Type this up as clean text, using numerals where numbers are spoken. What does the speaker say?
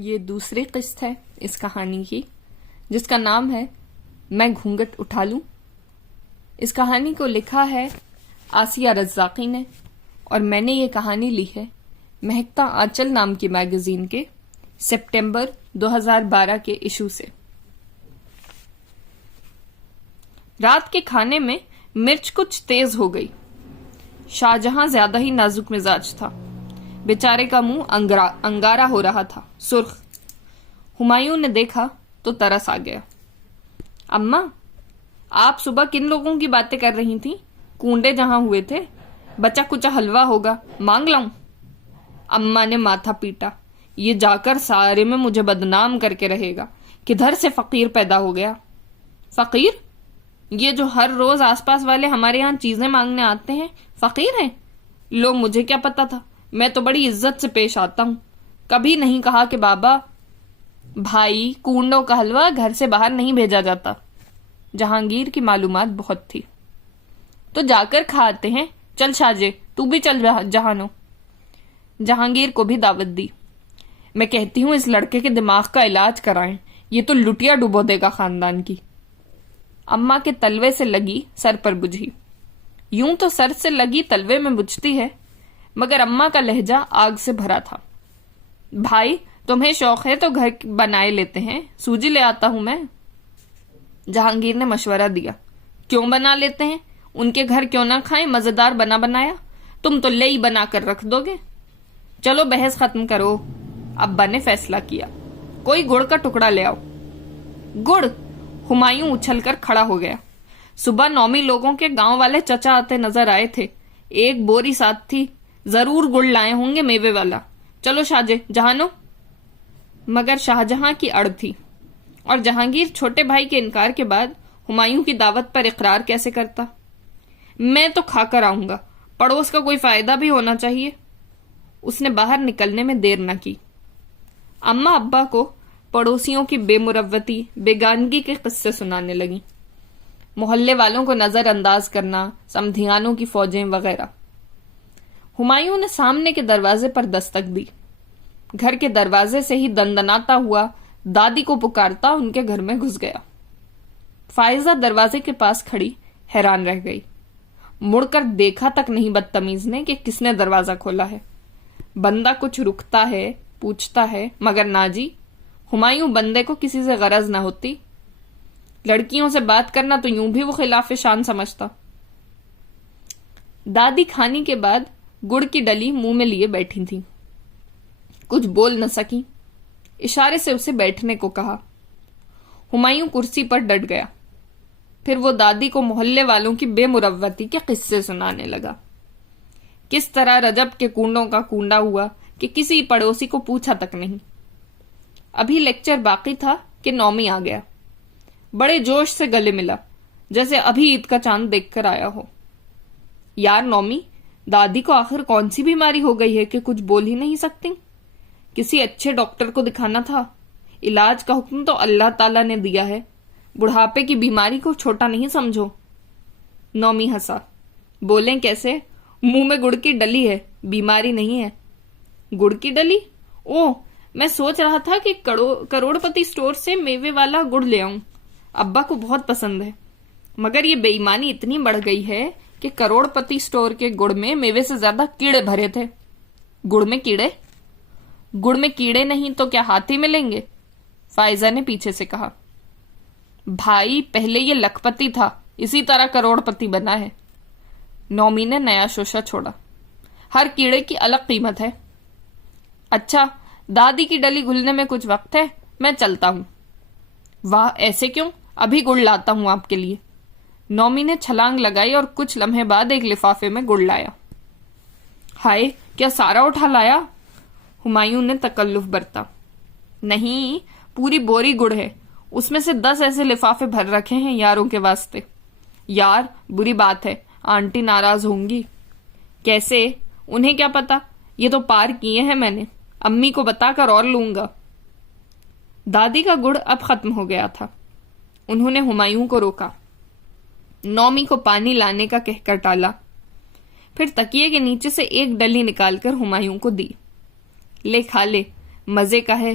یہ دوسری قسط ہے اس کہانی کی، جس کا نام ہے میں گھونگٹ اٹھا لوں۔ اس کہانی کو لکھا ہے آسیہ رزاقی نے، اور میں نے یہ کہانی لی ہے مہکتا آنچل نام کی میگزین کے سپٹمبر 2012 کے ایشو سے۔ رات کے کھانے میں مرچ کچھ تیز ہو گئی۔ شاہجہاں زیادہ ہی نازک مزاج تھا، بیچارے کا منہ انگارا ہو رہا تھا، سرخ۔ ہمایوں نے دیکھا تو ترس آ گیا۔ اماں، آپ صبح کن لوگوں کی باتیں کر رہی تھیں؟ کونڈے جہاں ہوئے تھے، بچا کچا حلوہ ہوگا، مانگ لاؤں؟ اماں نے ماتھا پیٹا۔ یہ جا کر سارے میں مجھے بدنام کر کے رہے گا، کدھر سے فقیر پیدا ہو گیا۔ فقیر؟ یہ جو ہر روز آس پاس والے ہمارے یہاں چیزیں مانگنے آتے ہیں فقیر ہیں؟ لو، مجھے کیا پتا تھا، میں تو بڑی عزت سے پیش آتا ہوں، کبھی نہیں کہا کہ بابا۔ بھائی، کونڈوں کا حلوہ گھر سے باہر نہیں بھیجا جاتا۔ جہانگیر کی معلومات بہت تھی۔ تو جا کر کھا آتے ہیں، چل شاہجے، تو بھی چل جہانو۔ جہانگیر کو بھی دعوت دی۔ میں کہتی ہوں اس لڑکے کے دماغ کا علاج کرائیں، یہ تو لٹیا ڈبو دے گا خاندان کی۔ اماں کے تلوے سے لگی سر پر بجھی۔ یوں تو سر سے لگی تلوے میں بجھتی ہے، مگر اماں کا لہجہ آگ سے بھرا تھا۔ بھائی، تمہیں شوق ہے تو گھر بنائے لیتے ہیں، سوجی لے آتا ہوں میں۔ جہانگیر نے مشورہ دیا۔ کیوں بنا لیتے ہیں؟ ان کے گھر کیوں نہ کھائیں مزیدار بنا بنایا؟ تم تو لے ہی بنا کر رکھ دو گے۔ چلو بحث ختم کرو۔ ابا نے فیصلہ کیا۔ کوئی گڑ کا ٹکڑا لے آؤ۔ گڑ؟ ہمایوں اچھل کر کھڑا ہو گیا۔ صبح نومی لوگوں کے گاؤں والے چچا آتے نظر آئے تھے، ایک بوری ساتھ تھی، ضرور گڑ لائے ہوں گے میوے والا۔ چلو شاہجے، جہانو۔ مگر شاہجہاں کی اڑ تھی، اور جہانگیر چھوٹے بھائی کے انکار کے بعد ہمایوں کی دعوت پر اقرار کیسے کرتا؟ میں تو کھا کر آؤں گا، پڑوس کا کوئی فائدہ بھی ہونا چاہیے۔ اس نے باہر نکلنے میں دیر نہ کی۔ اماں ابا کو پڑوسیوں کی بے مروتی، بیگانگی کے قصے سنانے لگیں، محلے والوں کو نظر انداز کرنا، سمدھیانوں کی فوجیں وغیرہ۔ ہمایوں نے سامنے کے دروازے پر دستک دی۔ گھر کے دروازے سے ہی دندناتا ہوا دادی کو پکارتا ان کے گھر میں گھس گیا۔ فائزہ دروازے کے پاس کھڑی حیران رہ گئی۔ مڑ کر دیکھا تک نہیں بدتمیز نے کہ کس نے دروازہ کھولا ہے۔ بندہ کچھ رکتا ہے، پوچھتا ہے، مگر نہ جی، ہمایوں بندے کو کسی سے غرض نہ ہوتی۔ لڑکیوں سے بات کرنا تو یوں بھی وہ خلاف شان سمجھتا۔ دادی کھانے کے بعد گڑ کی ڈلی منہ میں لیے بیٹھی تھیں، کچھ بول نہ سکی، اشارے سے اسے بیٹھنے کو کہا۔ ہمایوں کرسی پر ڈٹ گیا۔ پھر وہ دادی کو محلے والوں کی بے مروتی کے قصے سنانے لگا۔ کس طرح رجب کے کونڈوں کا کونڈا ہوا کہ کسی پڑوسی کو پوچھا تک نہیں۔ ابھی لیکچر باقی تھا کہ نومی آ گیا۔ بڑے جوش سے گلے ملا، جیسے ابھی عید کا چاند دیکھ کر آیا ہو۔ یار نومی، دادی کو آخر کون سی بیماری ہو گئی ہے کہ کچھ بول ہی نہیں سکتی؟ کسی اچھے ڈاکٹر کو دکھانا تھا۔ علاج کا حکم تو اللہ تعالیٰ نے دیا ہے، بڑھاپے کی بیماری کو چھوٹا نہیں سمجھو۔ نومی ہنسا۔ بولیں کیسے؟ منہ میں گڑ کی ڈلی ہے، بیماری نہیں ہے۔ گڑ کی ڈلی؟ اوہ، میں سوچ رہا تھا کہ کروڑ پتی سٹور سے میوے والا گڑ لے آؤں، ابا کو بہت پسند ہے۔ مگر یہ بے ایمانی اتنی بڑھ گئی ہے کہ کروڑ پتی سٹور کے گڑ میں میوے سے زیادہ کیڑے بھرے تھے۔ گڑ میں کیڑے؟ گڑ میں کیڑے نہیں تو کیا ہاتھی ملیں گے؟ فائزہ نے پیچھے سے کہا۔ بھائی، پہلے یہ لکھپتی تھا، اسی طرح کروڑ پتی بنا ہے۔ نومی نے نیا شوشہ چھوڑا۔ ہر کیڑے کی الگ قیمت ہے۔ اچھا، دادی کی ڈلی گھلنے میں کچھ وقت ہے، میں چلتا ہوں۔ واہ، ایسے کیوں؟ ابھی گڑ لاتا ہوں آپ کے لیے۔ نومی نے چھلانگ لگائی اور کچھ لمحے بعد ایک لفافے میں گڑ لایا۔ ہائے، کیا سارا اٹھا لایا؟ ہمایوں نے تکلف برتا۔ نہیں، پوری بوری گڑ ہے، اس میں سے 10 ایسے لفافے بھر رکھے ہیں یاروں کے واسطے۔ یار، بری بات ہے، آنٹی ناراض ہوں گی۔ کیسے؟ انہیں کیا پتا، یہ تو پار کیے ہیں میں نے، امی کو بتا کر اور لوں گا۔ دادی کا گڑ اب ختم ہو گیا تھا۔ انہوں نے ہمایوں کو روکا، نومی کو پانی لانے کا کہہ کر ٹالا، پھر تکیے کے نیچے سے ایک ڈلی نکال کر ہمایوں کو دی۔ لے کھا لے، مزے کا ہے،